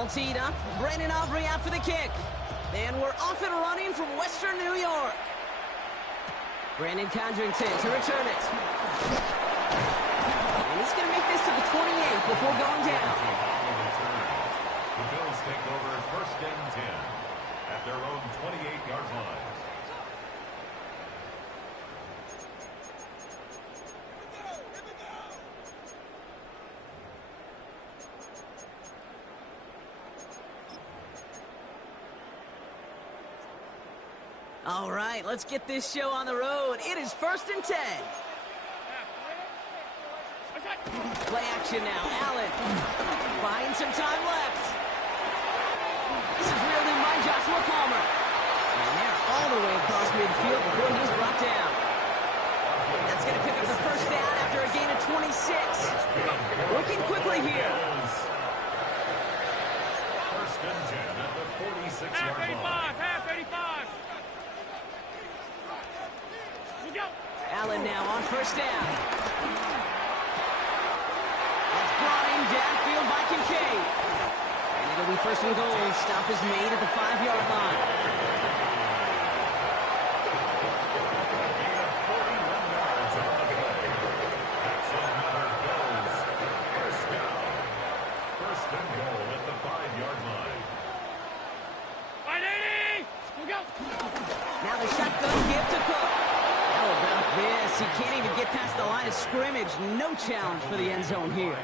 All teed up. Brandon Aubrey out for the kick. And we're off and running from Western New York. Brandon Condrington to return it. And he's going to make this to the 28 before going down. The Bills take over first and 10 at their own 28-yard line. All right, let's get this show on the road. It is first and 10. Play action now. Allen buying some time left. This is reeled in by Joshua Palmer. And they're all the way across midfield before he's brought down. That's going to pick up the first down after a gain of 26. Working quickly here. First and 10 at the 46-yard line. Half 85. Allen now on first down. That's brought in downfield by Kincaid. And it'll be first and goal. Stop is made at the 5-yard line. That's another Bills first down. First and goal at the 5-yard line. 580! We go! Now the shotgun give to Cook. How about this? He can't even get past the line of scrimmage. No challenge for the end zone here.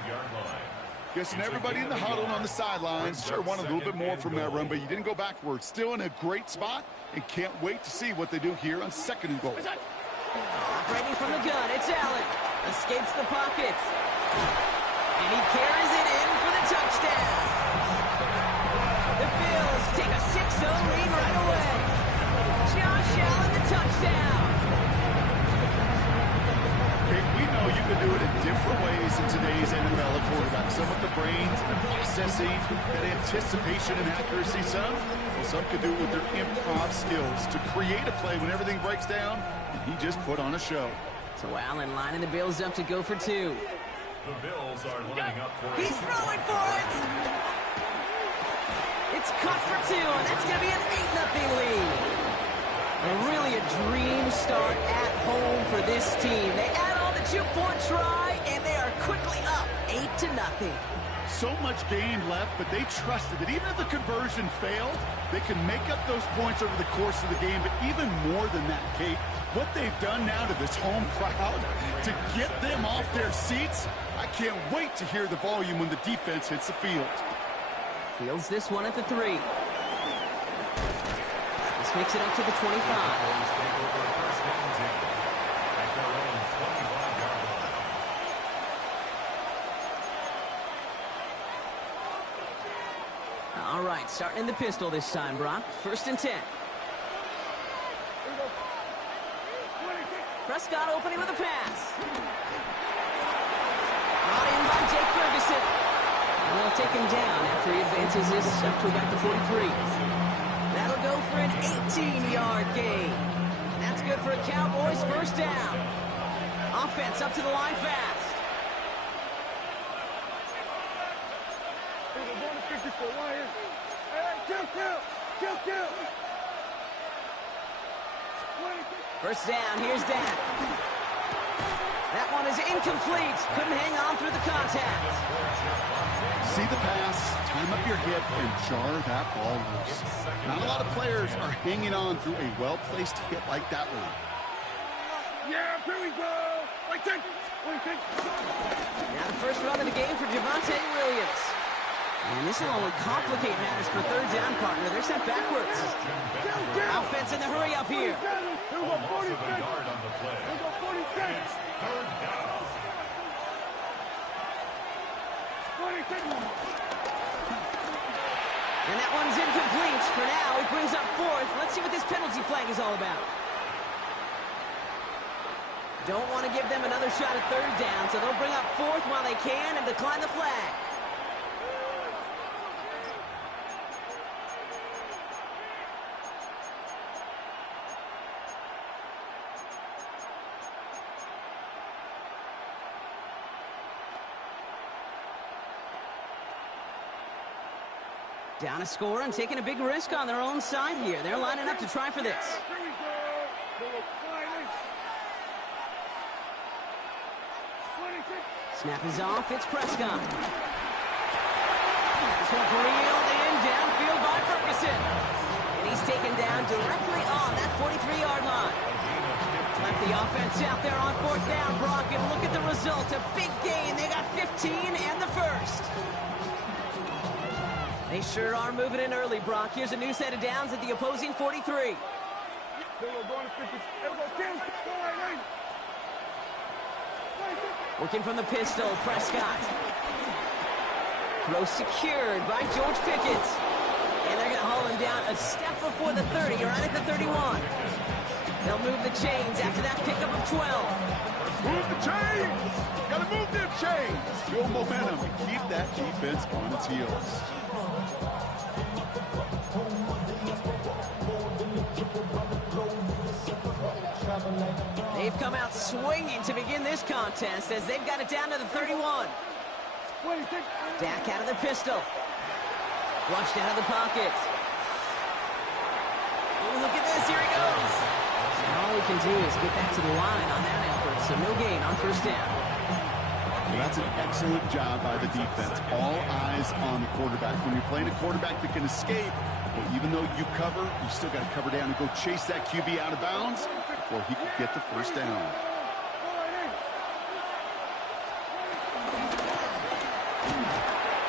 Guessing everybody in the huddle on the sidelines sure wanted a little bit more from that run, but you didn't go backwards. Still in a great spot, and can't wait to see what they do here on second and goal. Operating from the gun, it's Allen. Escapes the pocket. And he carries it in for the touchdown. The Bills take a 6-0 lead right away. Josh Allen, the touchdown. We know you can do it in different ways in today's NFL at quarterback. Some with the brains and the processing, that anticipation and accuracy. Some could do it with their improv skills to create a play when everything breaks down. And he just put on a show. So Allen lining the Bills up to go for two. The Bills are lining up for it. He's throwing for it. It's caught for two, and that's going to be an 8-0 lead. Really a dream start at home for this team. They add on the 2-point try, and they are quickly up 8-0. So much game left, but they trusted that even if the conversion failed, they can make up those points over the course of the game. But even more than that, Kate, what they've done now to this home crowd to get them off their seats, I can't wait to hear the volume when the defense hits the field. Fields this one at the 3. This makes it up to the 25. All right, starting in the pistol this time, Brock. First and 10. Prescott opening with a pass. Brought in by Jake Ferguson. And they'll take him down after he advances this up to about the 43. That'll go for an 18-yard gain. And that's good for a Cowboys first down. Offense up to the line fast. First down, here's Dak. That one is incomplete. Couldn't hang on through the contact. See the pass, time up your hip, and jar that ball loose. Not a lot of players are hanging on through a well-placed hit like that one. Yeah, here we go! Wait, take! Now the first run of the game for Javonte Williams. And this will only complicate matters for third down partner. They're sent backwards. Offense in the hurry up here. Loss of a yard on the play. It's third down. And that one's incomplete. For now, it brings up fourth. Let's see what this penalty flag is all about. Don't want to give them another shot at third down, so they'll bring up fourth while they can and decline the flag. Down a score and taking a big risk on their own side here. They're lining up to try for this. Here we go. Number 26. Snap is off. It's Prescott. This one's reeled in downfield by Ferguson. And he's taken down directly on that 43-yard line. Left the offense out there on 4th down, Brock, and look at the result. A big gain. They got 15 and the first. They sure are moving in early, Brock. Here's a new set of downs at the opposing 43. Working from the pistol, Prescott. Throw secured by George Pickens. And they're going to haul him down a step before the 30, right at the 31. They'll move the chains after that pickup of 12. Move the chains! Gotta move them chains! Build momentum and keep that defense on its heels. They've come out swinging to begin this contest as they've got it down to the 31. Dak out of the pistol. Flushed out of the pocket. Oh, look at this. Here he goes. And all we can do is get back to the line on that effort, so no gain on 1st down. Well, that's an excellent job by the defense. All eyes on the quarterback. When you're playing a quarterback that can escape, well, even though you cover, you still got to cover down and go chase that QB out of bounds before he can get the 1st down.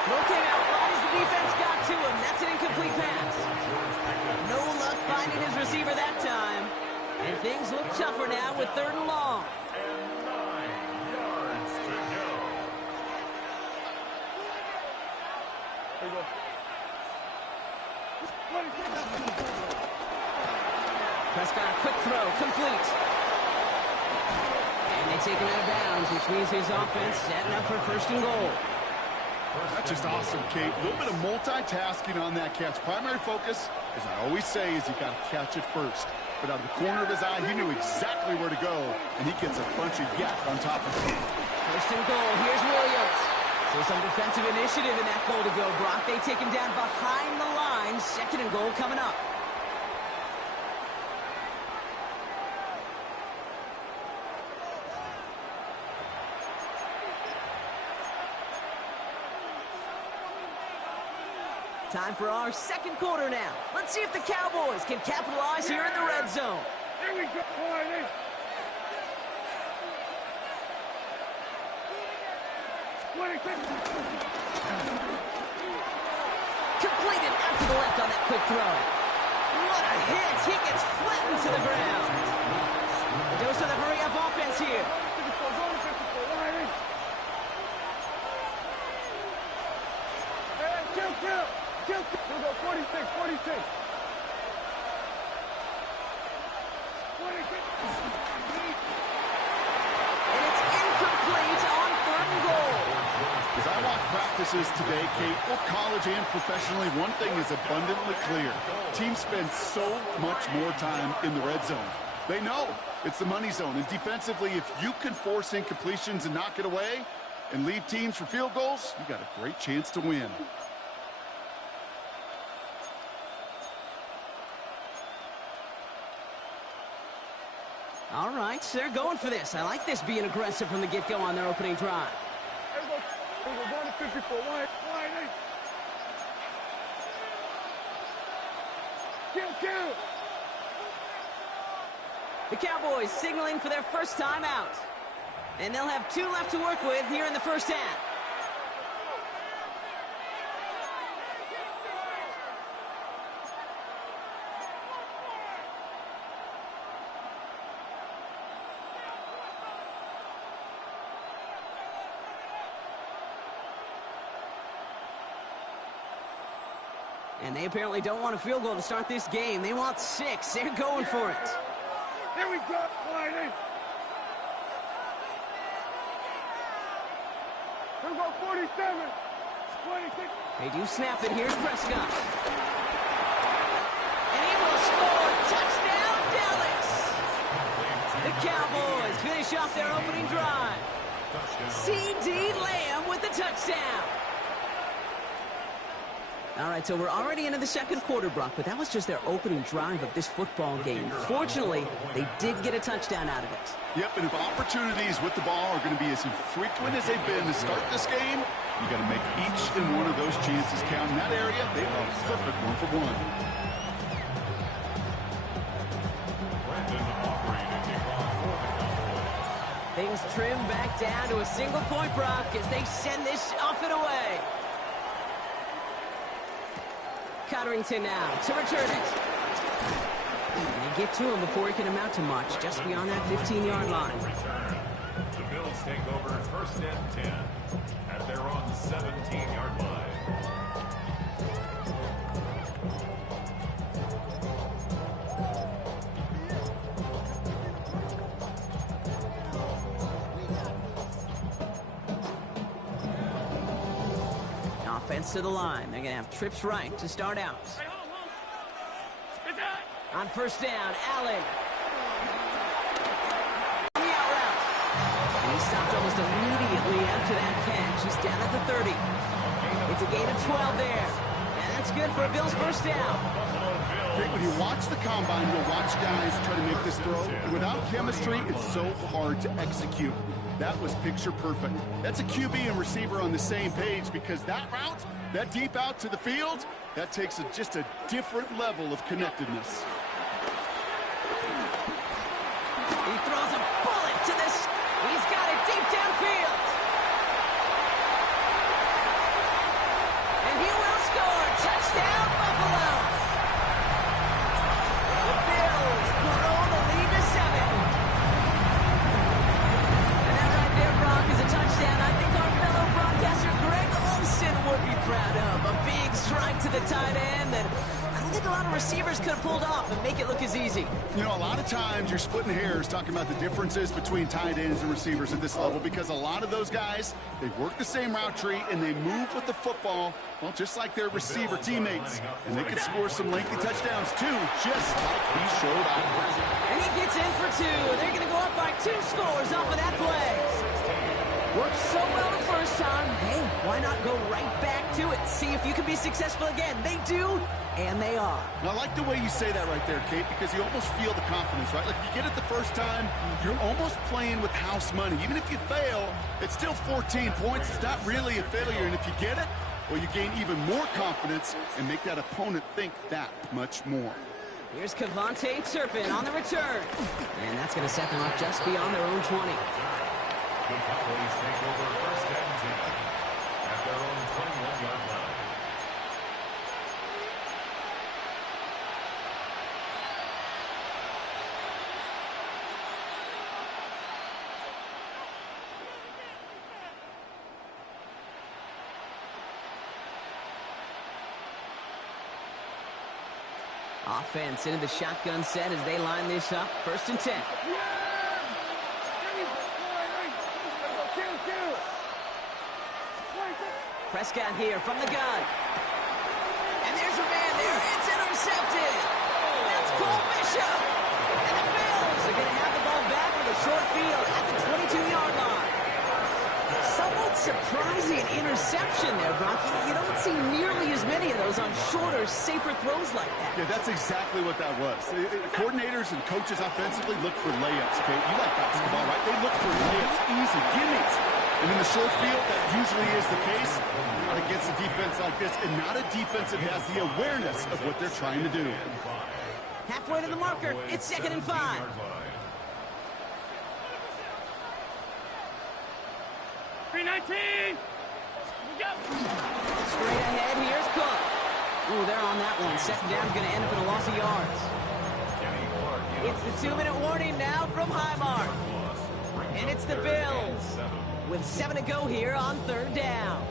Throw came out right as the defense got to him. That's an incomplete pass. No luck finding his receiver that time. And things look tougher now with 3rd and long. And 9 yards to go. There you go. Prescott, a quick throw, complete. And they take him out of bounds, which means his offense setting up for 1st and goal. That's just awesome, Kate. A little bit of multitasking on that catch. Primary focus, as I always say, is you got to catch it first. But out of the corner of his eye, he knew exactly where to go, and he gets a bunch of yak on top of him. 1st and goal, here's Williams. So some defensive initiative in that goal to go, Brock. They take him down behind the line. 2nd and goal coming up. Time for our 2nd quarter now. Let's see if the Cowboys can capitalize here in the red zone. Here we go. Completed out to the left on that quick throw. What a hit. He gets flattened to the ground. A dose of the hurry-up offense here. Kill. We'll go 46. And it's incomplete on 3rd and goal. As I watch practices today, Kate, both college and professionally, one thing is abundantly clear. Teams spend so much more time in the red zone. They know it's the money zone. And defensively, if you can force incompletions and knock it away and leave teams for field goals, you got a great chance to win. All right, they're going for this. I like this being aggressive from the get-go on their opening drive. We're going to 54. Wide. Kill. The Cowboys signaling for their 1st time out. And they'll have 2 left to work with here in the 1st half. And they apparently don't want a field goal to start this game. They want 6. They're going for it. Here we go. Wide. We'll go 47. 26. They do snap it. Here's Prescott. And he will score. Touchdown, Dallas. The Cowboys finish off their opening drive. C.D. Lamb with the touchdown. All right, so we're already into the second quarter, Brock, but that was just their opening drive of this football game. Fortunately, they did get a touchdown out of it. Yep, and if opportunities with the ball are going to be as infrequent as they've been to start this game, you got to make each and one of those chances count. In that area, they are perfect 1-for-1. Brandon Aubrey to kick off for the Cowboys. Things trim back down to a single point, Brock, as they send this off and away. Cotterington now to return it. They get to him before he can amount to much, just beyond that 15-yard line. The Bills take over first and 10 at their own 17-yard line. Offense to the line. They're going to have trips right to start out. On first down, Allen. The out route. And he stopped almost immediately after that catch. He's down at the 30. It's a gain of 12 there. And that's good for a Bills first down. When you watch the combine, you'll watch guys try to make this throw. And without chemistry, it's so hard to execute. That was picture perfect. That's a QB and receiver on the same page, because that route, that deep out to the field, that takes just a different level of connectedness. He throws a bullet to this. He's got it deep downfield. And he will score. Touchdown, Buffalo. The Bills grow the lead to 7. And that right there, Brock, is a touchdown I think our fellow broadcaster Greg Olsen would be proud of. A big strike to the tight end that I don't think a lot of receivers could have pulled off and make it look as easy. You know, a lot of times you're splitting hairs talking about the differences between tight ends and receivers at this level, because a lot of those guys, they work the same route tree and they move with the football, well, just like their receiver teammates. And they can score some lengthy touchdowns too, just like he showed up. And he gets in for 2. They're going to go up by 2 scores off of that play. Worked so well the first time. Hey, why not go right back to it? See if you can be successful again. They do, and they are. Well, I like the way you say that right there, Kate, because you almost feel the confidence, right? Like, if you get it the first time, you're almost playing with house money. Even if you fail, it's still 14 points. It's not really a failure. And if you get it, well, you gain even more confidence and make that opponent think that much more. Here's Kevontae Turpin on the return. And that's going to set them up just beyond their own 20. The Cowboys take over first and 10 at their own 21-yard line. Offense into the shotgun set as they line this up. First and 10. Prescott here from the gun. And there's a man there. It's intercepted. That's Cole Bishop. And the Bills are going to have the ball back with a short field at the 22-yard line. Somewhat surprising interception there, Brock. You don't see nearly as many of those on shorter, safer throws like that. Yeah, that's exactly what that was. Coordinators and coaches offensively look for layups, Kate. You like basketball, right? They look for layups, easy gimmies. And in the short field, that usually is the case. Not against a defense like this, and not a defense that has the awareness of what they're trying to do. Halfway to the marker. It's 2nd and 5. Straight ahead, here's Cook. Ooh, they're on that one. Second down's going to end up in a loss of yards. It's the 2-minute warning now from Highmark. And it's the Bills with 7 to go here on 3rd down.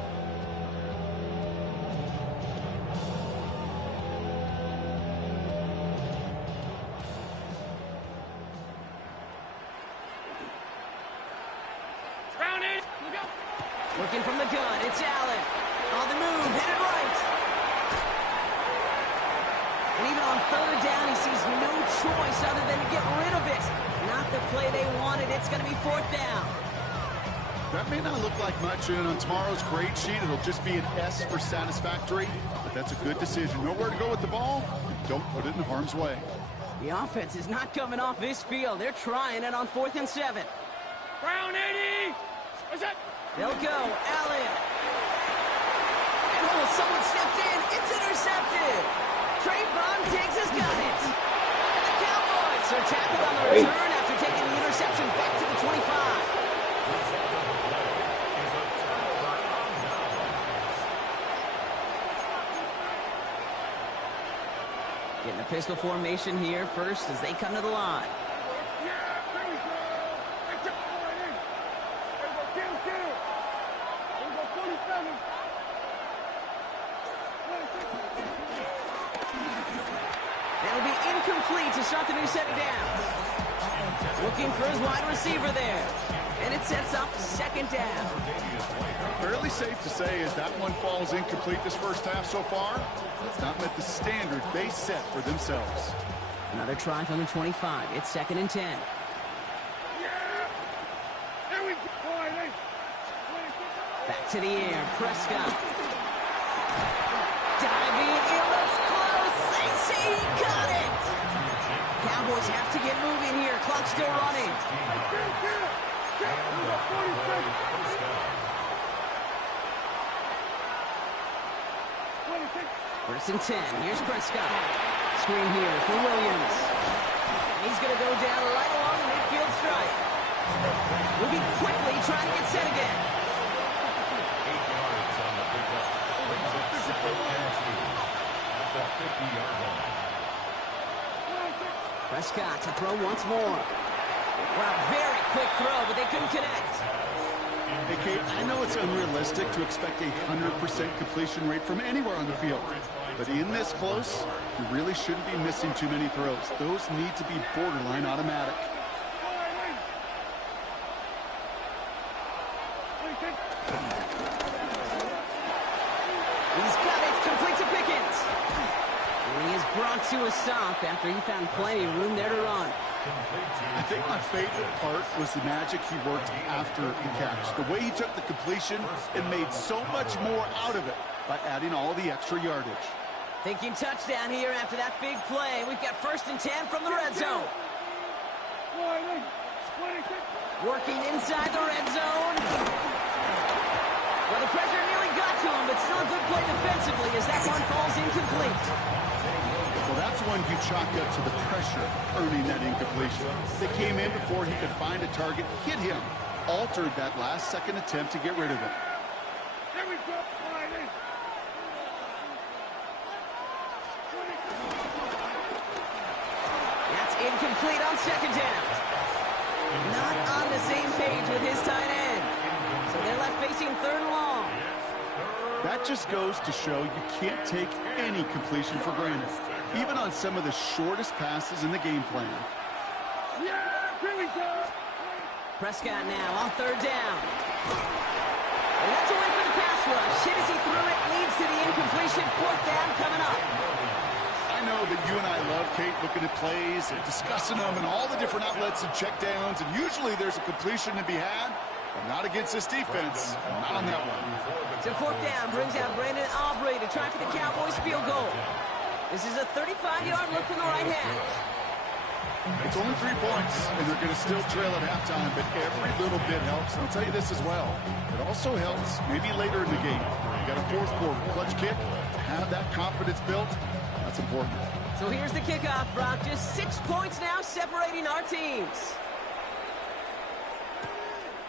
Looking from the gun, it's Allen. On the move, headed right. And even on 3rd down, he sees no choice other than to get rid of it. Not the play they wanted. It's going to be 4th down. That may not look like much, and on tomorrow's grade sheet, it'll just be an S for satisfactory, but that's a good decision. Know where to go with the ball, and don't put it in harm's way. The offense is not coming off this field. They're trying it on 4th and 7. Brown 80. What's that? They'll go. Allen. And oh, someone stepped in. It's intercepted. Trayvon Diggs has got it. And the Cowboys are tackled on the return after taking the interception back to the 25. Getting a pistol formation here first as they come to the line. Yeah, there we go. That's it. All right, in. There we go. Get him. There we go, 47. That'll be incomplete to start the new set of downs. Looking for his wide receiver there. And it sets up 2nd down. Fairly safe to say as that one falls incomplete this first half so far, it's not met the standard they set for themselves. Another try from the 25. It's 2nd and 10. Yeah. There we go. All right, in. Back to the air. Prescott. Diving. It looks close. They say he got it. Cowboys have to get moving here. Clock still running. There we go, 46. 1st and 10. Here's Prescott. Screen here for Williams. He's going to go down right along the midfield stripe. Moving quickly, trying to get set again. 8 yards on the pickup. Brings up 2nd and 2 at the 50-yard line. Prescott to throw once more. Wow, very quick throw, but they couldn't connect. Hey, Kate, I know it's unrealistic to expect a 100% completion rate from anywhere on the field. But in this close, you really shouldn't be missing too many throws. Those need to be borderline automatic. He's got it, complete to Pickens. And he is brought to a stop after he found plenty of room there to run. I think my favorite part was the magic he worked after the catch. The way he took the completion and made so much more out of it by adding all the extra yardage. Thinking touchdown here after that big play. We've got 1st and 10 from the red zone. Working inside the red zone. Well, the pressure nearly got to him, but still a good play defensively as that one falls incomplete. Well, that's one you chalk up to the pressure earning that incompletion. They came in before he could find a target, hit him, altered that last-second attempt to get rid of it. There we go. That's incomplete on 2nd down. Not on the same page with his tight end. So they're left facing 3rd and long. That just goes to show you can't take any completion for granted, even on some of the shortest passes in the game plan. Yeah, here we go. Prescott now on 3rd down. And that's a win for the pass rush. Hit as he threw it, leads to the incompletion. 4th down coming up. I know that you and I love, Kate, looking at plays and discussing them and all the different outlets and checkdowns, and usually there's a completion to be had, but not against this defense. Not on that one. So 4th down brings out Brandon Aubrey to try for the Cowboys field goal. This is a 35-yard look from the right hand. It's only 3 points, and they're going to still trail at halftime, but every little bit helps. And I'll tell you this as well. It also helps maybe later in the game. You got a 4th quarter clutch kick. To have that confidence built, that's important. So here's the kickoff, Brock. Just 6 points now separating our teams.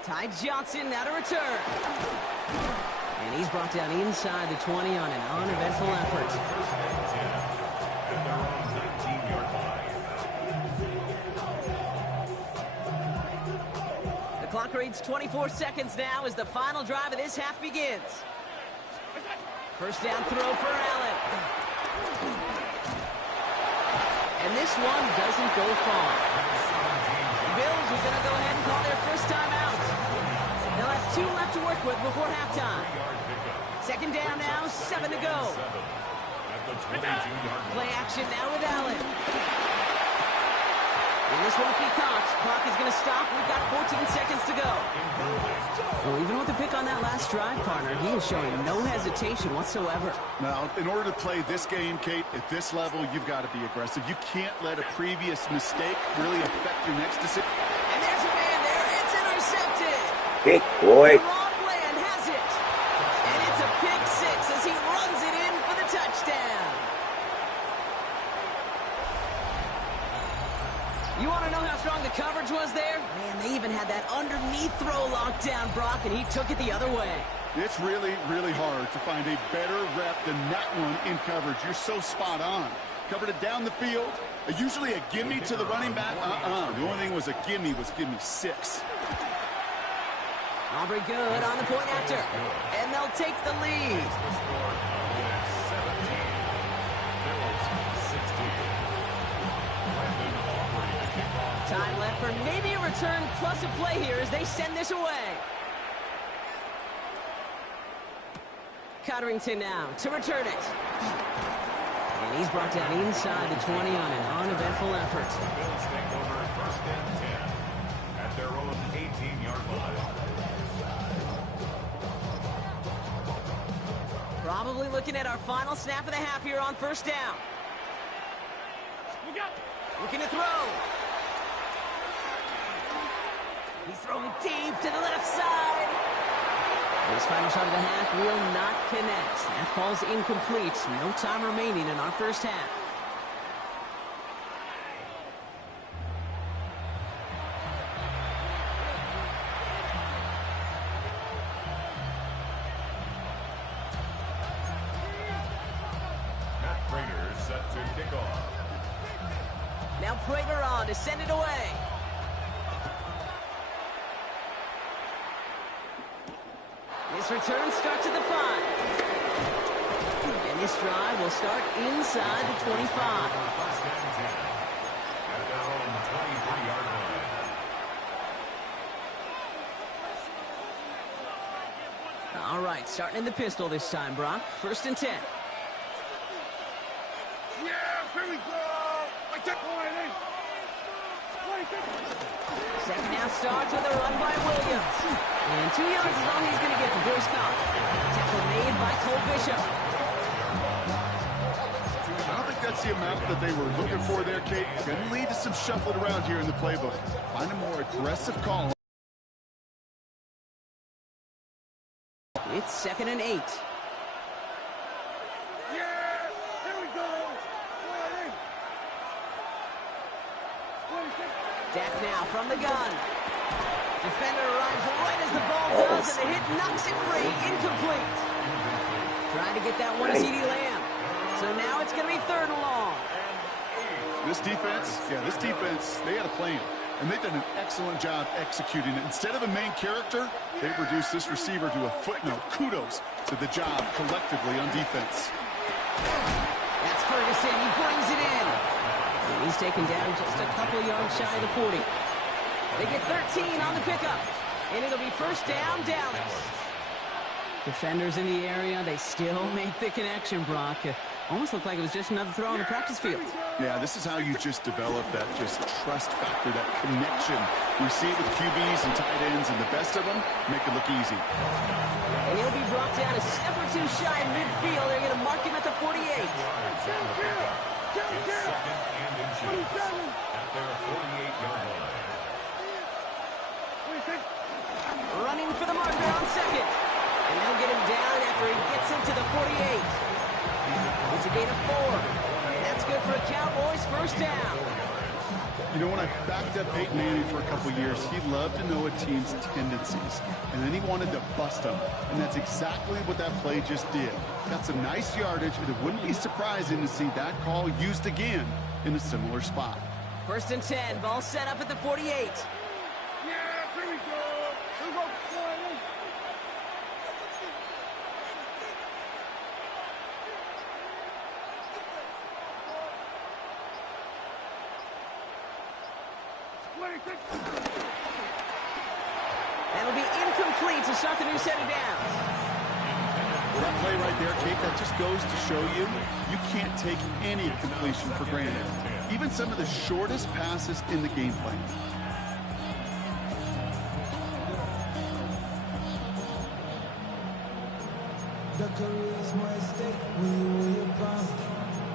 Ty Johnson now to return. And he's brought down inside the 20 on an uneventful effort. The clock reads 24 seconds now as the final drive of this half begins. 1st down throw for Allen. And this one doesn't go far. The Bills are going to go ahead and call their first time out. They'll have 2 left to work with before halftime. 2nd down now, 7 to go. Play action now with Allen. And this won't be caught. Clock is going to stop. We've got 14 seconds to go. Well, even with the pick on that last drive, partner, he is showing no hesitation whatsoever. Now, in order to play this game, Kate, at this level, you've got to be aggressive. You can't let a previous mistake really affect your next decision. And there's a man there. It's intercepted. Big boy. The wrong land has it. And it's a pick six as he runs it in for the touchdown. You want to know how strong the coverage was there? Man, they even had that underneath throw locked down, Brock, and he took it the other way. It's really, really hard to find a better rep than that one in coverage. You're so spot on. Covered it down the field. Usually a gimme to the running back. The only thing was a gimme was give me 6. Aubrey good on the point after. And they'll take the lead. Time left for maybe a return plus a play here as they send this away. Cotterington now to return it. And he's brought down inside the 20 on an uneventful effort. Bills take over first and 10 at their own 18-yard line. Probably looking at our final snap of the half here on first down. Looking to throw. He's throwing deep to the left side. His final shot of the half will not connect. That falls incomplete. No time remaining in our first half. Matt Prater set to kick off. Now Prater on to send it away. This return starts at the 5. And this drive will start inside the 25. First and 10 at their own 23-yard line. All right, starting in the pistol this time, Brock. First and 10. Yeah, here we go. I took one in. Second half starts with a run by Williams. And 2 yards is all he's going to get the Boys count. Tackle made by Cole Bishop. I don't think that's the amount that they were looking for there, Kate. Going to lead to some shuffling around here in the playbook. Find a more aggressive call. It's second and 8. Yeah, here we go. Dak now from the gun. Defender arrives right as the ball does, and the hit knocks it free. Incomplete. Trying to get that one to CeeDee Lamb. So now it's going to be third and long. This defense, they had a plan. And they've done an excellent job executing it. Instead of a main character, they've reduced this receiver to a footnote. Kudos to the job collectively on defense. That's Ferguson. He brings it in. And he's taken down just a couple yards shy of the 40. They get 13 on the pickup. And it'll be first down, Dallas. Defenders in the area, they still make the connection, Brock. Almost looked like it was just another throw on the practice field. Yeah, this is how you just develop that just trust factor, that connection. We see it with QBs and tight ends, and the best of them make it look easy. And he'll be brought down a step or two shy in midfield. They're going to mark him at the 48. It's second and inches at their 48-yard line. Running for the marker on second. And they'll get him down after he gets into the 48. It's a gain of 4. And that's good for a Cowboys first down. You know, when I backed up Peyton Manning for a couple years, he loved to know a team's tendencies. And then he wanted to bust them. And that's exactly what that play just did. Got some nice yardage, and it wouldn't be surprising to see that call used again in a similar spot. First and 10. Ball set up at the 48. Yeah, here we go. Here we go. That'll be incomplete to start the new set of downs. That play right there, Kate, that just goes to show you, you can't take any completion for granted. even some of the shortest passes in the game plan. The career is one stake when you win your prime.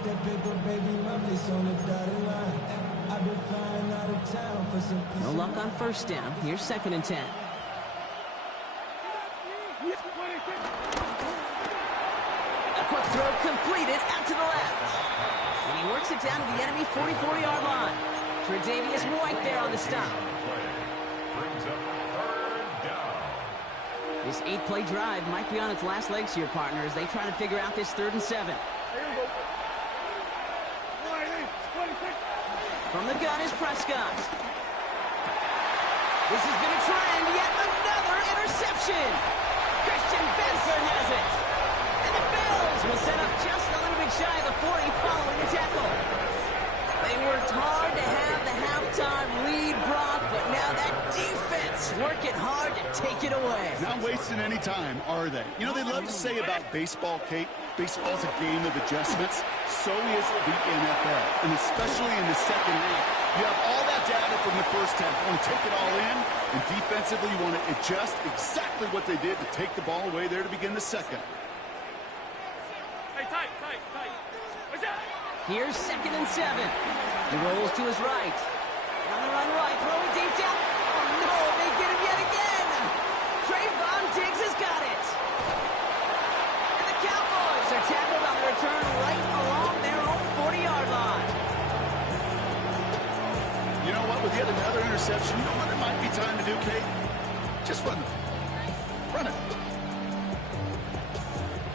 That paper, baby, mama's on the dotted line. I've been flying out of town for some peace. No luck on first down. Here's 2nd and 10. A quick throw completed out to the left. And he works it down to the enemy 44-yard line. Tre'Davious White there on the stop. Brings up 3rd down. This 8-play drive might be on its last legs here, partners. They try to figure out this 3rd and 7. From the gun is Prescott. This has been a trend. Yet another interception. Christian Benford has it. And the Bills will set up just a little bit shy of the 40 following the tackle. They worked hard to have the halftime lead, Brock, but now that defense working hard to take it away. Not wasting any time, are they? You know, they love to say about baseball, Kate, baseball's a game of adjustments. So is the NFL, and especially in the second half. You have all that data from the first half. You want to take it all in, and defensively you want to adjust exactly what they did to take the ball away there to begin the second. Hey, tight. What's that? Here's 2nd and 7. He rolls to his right. On the run right, throwing deep down. Oh no, they get him yet again. Trayvon Diggs has got it. And the Cowboys are tackled on the return right along their own 40-yard line. You know what? With yet another interception, you know what it might be time to do, Kate? Just run the field. Run it.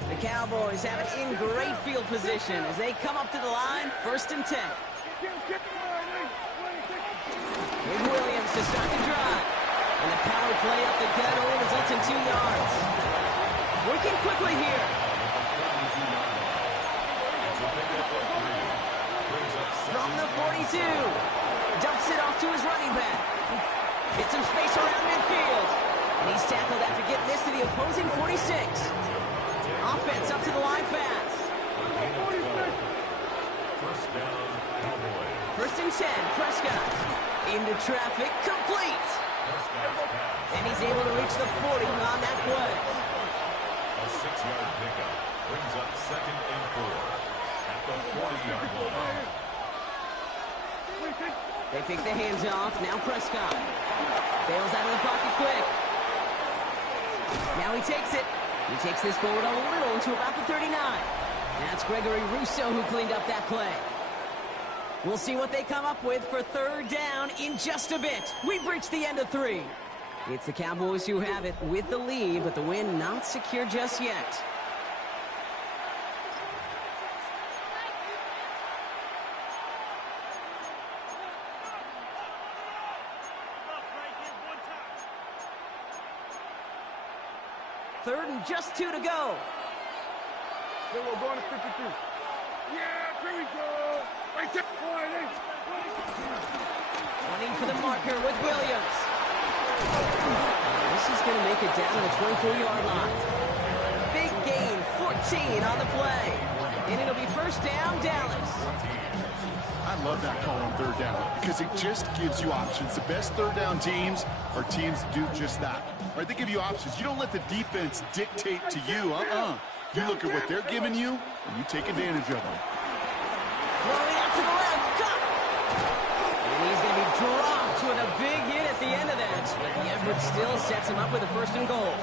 The Cowboys have it in great field position as they come up to the line, 1st and 10. Here's Williams to start the drive. And the power play up the gut only results in 2 yards. Working quickly here. From the 42. Dumps it off to his running back. Gets some space around midfield. And he's tackled after getting this to the opposing 46. Offense up to the line fast. 1st down, Cowboys. 1st and 10, Prescott. Into traffic, complete. And he's able to reach the 40 on that play. A 6-yard pickup brings up 2nd and 4 at the 40-yard line. They take the hands off. Now Prescott. Bails out of the pocket quick. Now he takes it. He takes this forward a little to about the 39. That's Gregory Rousseau who cleaned up that play. We'll see what they come up with for 3rd down in just a bit. We've reached the end of 3. It's the Cowboys who have it with the lead, but the win not secure just yet. Third and just 2 to go. Then we're going to 52. Yeah, here we go. Right there. Running for the marker with Williams. This is going to make it down to the 24-yard line. Big gain, 14 on the play. And it'll be 1st down, Dallas. I love that call on 3rd down because it just gives you options. The best 3rd down teams are teams that do just that. Right? They give you options. You don't let the defense dictate to you. You look at what they're giving you, and you take advantage of them. Throwing out to the left. Cut. And he's going to be dropped with a big hit at the end of that. But the effort still sets him up with a 1st and goal.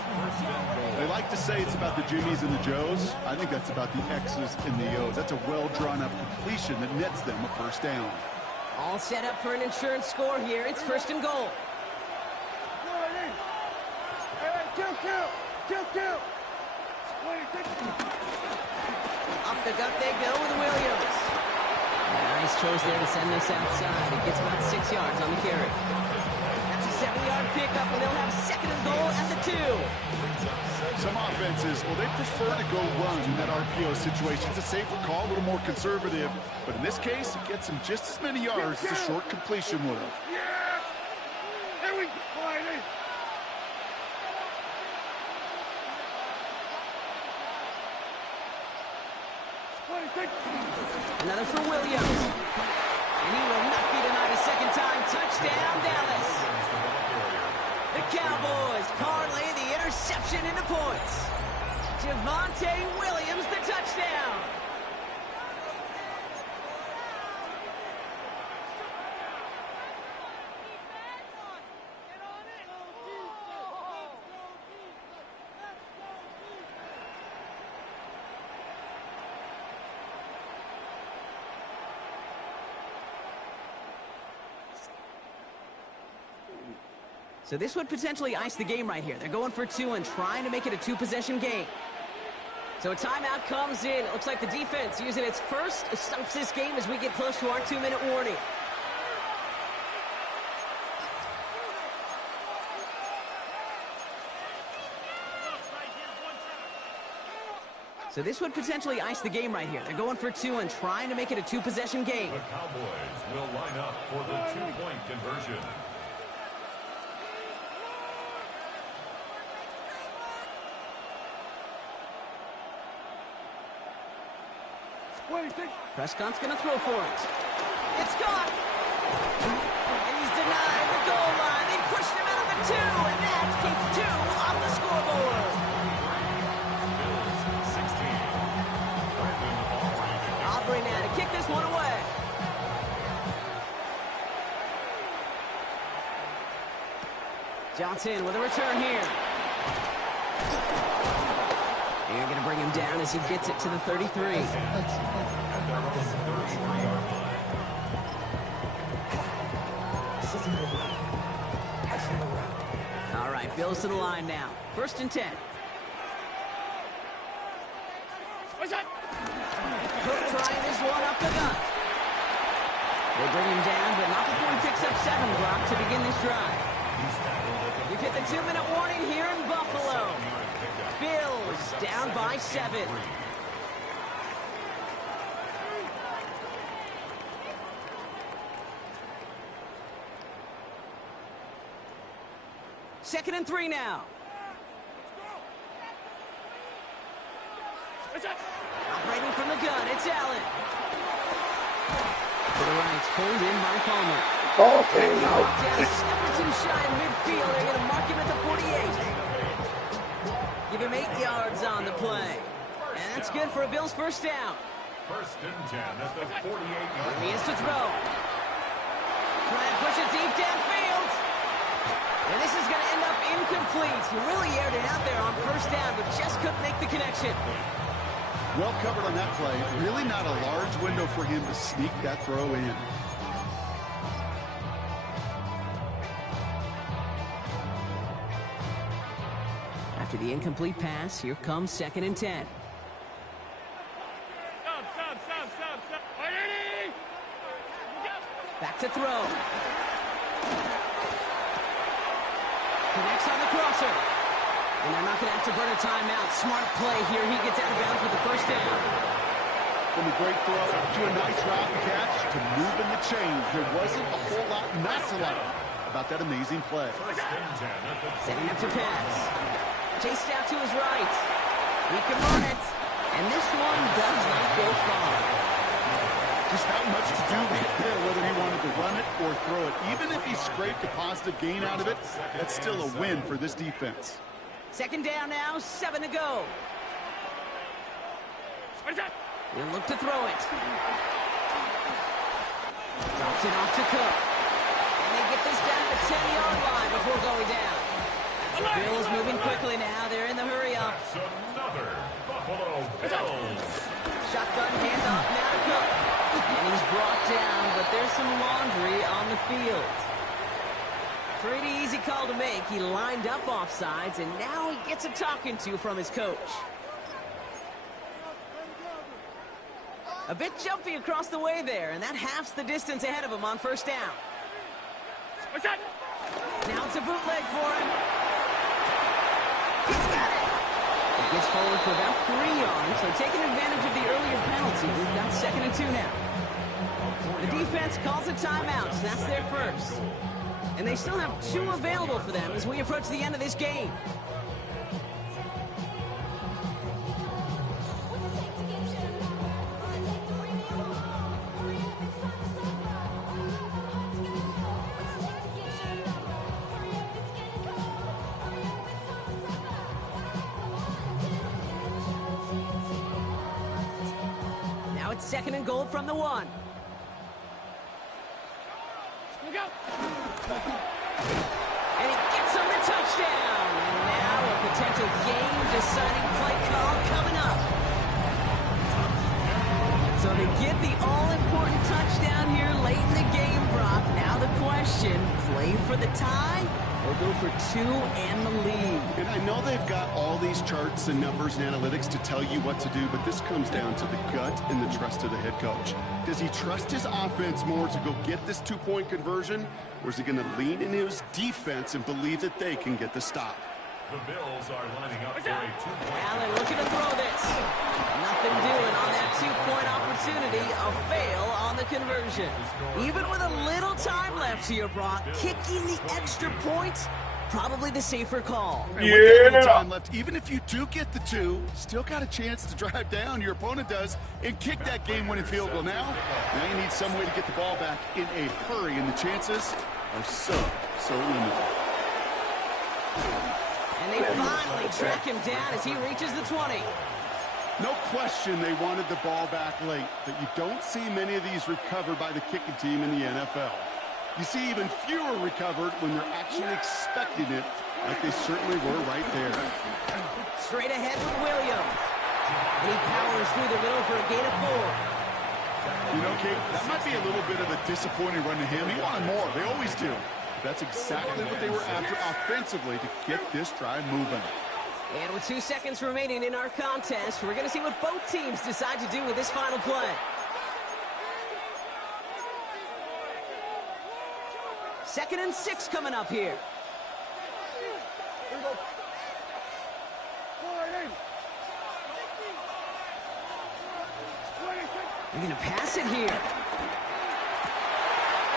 They like to say it's about the Jimmies and the Joes. I think that's about the X's and the O's. That's a well-drawn-up completion that nets them a 1st down. All set up for an insurance score here. It's 1st and goal. Kill. Up the gut they go with Williams. A nice choice there to send this outside. It gets about 6 yards on the carry. That's a 7-yard pickup, and they'll have 2nd and goal at the 2. Some offenses, well, they prefer to go run in that RPO situation. It's a safer call, a little more conservative. But in this case, it gets them just as many yards as a short completion would have. Yeah! Here we go. Another for Williams. And he will not be denied a second time. Touchdown, Dallas. The Cowboys parlay the interception into points. Javonte Williams, the touchdown. So this would potentially ice the game right here. They're going for two and trying to make it a two-possession game. So a timeout comes in. It looks like the defense using its first stops this game as we get close to our 2-minute warning. So this would potentially ice the game right here. They're going for two and trying to make it a two-possession game. The Cowboys will line up for the two-point conversion. Prescott's going to throw for it. It's caught! And he's denied the goal line. They pushed him out of the two, and that keeps two off the scoreboard. Bills 16. Brandon Aubrey now to kick this one away. Johnson with a return here. They're going to bring him down as he gets it to the 33. All right, Bills to the line now. 1st and 10. Cook trying this one up the gut. They bring him down, but not before he picks up 7, Brock, to begin this drive. We've hit the 2-minute warning here in Buffalo. Bills down by 7. Second and 3 now. Operating from the gun, it's Allen. To the right, pulled in by Palmer. Down, step or two shy in midfield. They're going to mark him at the 48. Give him 8 yards on the play. And that's good for a Bills first down. 1st and 10 at the 48-yard He is to throw. Trying to push it deep downfield. And this is going to end up incomplete. He really aired it out there on 1st down, but just couldn't make the connection. Well covered on that play. Really not a large window for him to sneak that throw in. After the incomplete pass, here comes 2nd and 10. Back to throw. Connects on the crosser. And they're not going to have to burn a timeout. Smart play here. He gets out of bounds with the 1st down. From a great throw to a nice route and catch to moving the chains. There wasn't a whole lot not to like about that amazing play. 1st and 10 at the Setting up to pass. Chased out to his right. He can run it. And this one does not go far. Just not much to do right there, whether he wanted to run it or throw it. Even if he scraped a positive gain out of it, that's still a win for this defense. 2nd down now, 7 to go. He'll look to throw it. Drops it off to Cook. And they get this down to the 10-yard line before going down. Bills moving quickly now. They're in the hurry up. That's another Buffalo Bills. Shotgun handoff now to Cook. And he's brought down, but there's some laundry on the field. Pretty easy call to make. He lined up offsides, and now he gets a talking to from his coach. A bit jumpy across the way there, and that halves the distance ahead of him on 1st down. Now it's a bootleg for him. He's got it. It gets forward for about 3 yards, so taking advantage of the earlier penalty, we've got 2nd and 2 now. The defense calls a timeout, so that's their first. And they still have 2 available for them as we approach the end of this game. 2nd and goal from the 1. Look out. And he gets him the touchdown. And now a potential game-deciding play call coming up. So they get the all-important touchdown here late in the game, Brock. Now the question, play for the tie or go for 2 and the lead? And I know they've got all these charts and numbers and analytics to tell you what to do, but this comes down to the gut and the trust of the head coach. Does he trust his offense more to go get this 2-point conversion, or is he going to lean into his defense and believe that they can get the stop? The Bills are lining up for a 2-point. Allen looking to throw this. Nothing doing on that 2-point opportunity. A fail on the conversion. Even with a little time left here, Brock, kicking the extra points, probably the safer call. And with that little time left, even if you do get the 2, still got a chance to drive down, your opponent does, and kick that game-winning field goal. Now you need some way to get the ball back in a hurry, and the chances are so limited. And they finally track him down as he reaches the 20. No question they wanted the ball back late, but you don't see many of these recovered by the kicking team in the NFL. You see even fewer recovered when they're actually expecting it, like they certainly were right there. Straight ahead with Williams. And he powers through the middle for a gain of 4. You know, Kate, that might be a little bit of a disappointing run to him. He wanted more. They always do. That's exactly what they were after offensively to get this drive moving. And with 2 seconds remaining in our contest, we're going to see what both teams decide to do with this final play. Second and 6 coming up here. Here we go. They're going to pass it here.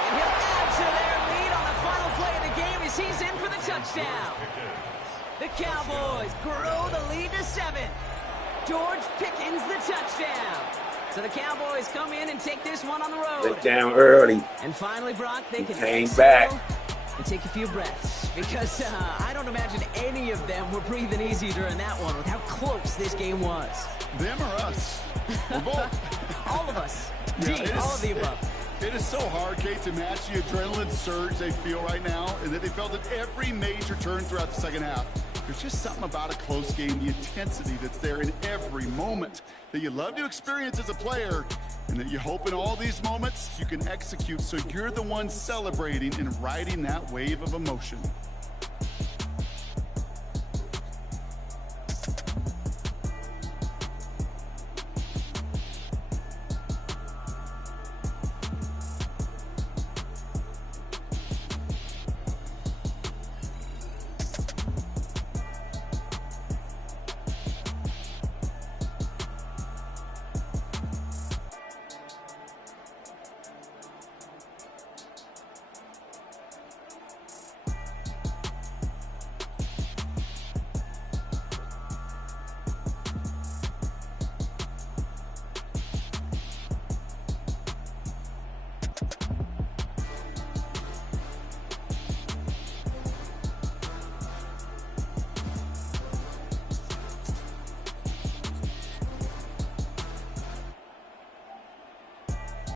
And he'll add to their lead on the final play of the game as he's in for the touchdown. The Cowboys grow the lead to 7. George Pickens the touchdown. So the Cowboys come in and take this one on the road. Let down early. And finally, Brock, they can came exhale back and take a few breaths. Because I don't imagine any of them were breathing easy during that one with how close this game was. Them or us? We're both. All of us. Yeah, Gee, all of the above. It is so hard, Kate, to match the adrenaline surge they feel right now, and that they felt at every major turn throughout the second half. There's just something about a close game, the intensity that's there in every moment that you love to experience as a player, and that you hope in all these moments you can execute so you're the one celebrating and riding that wave of emotion.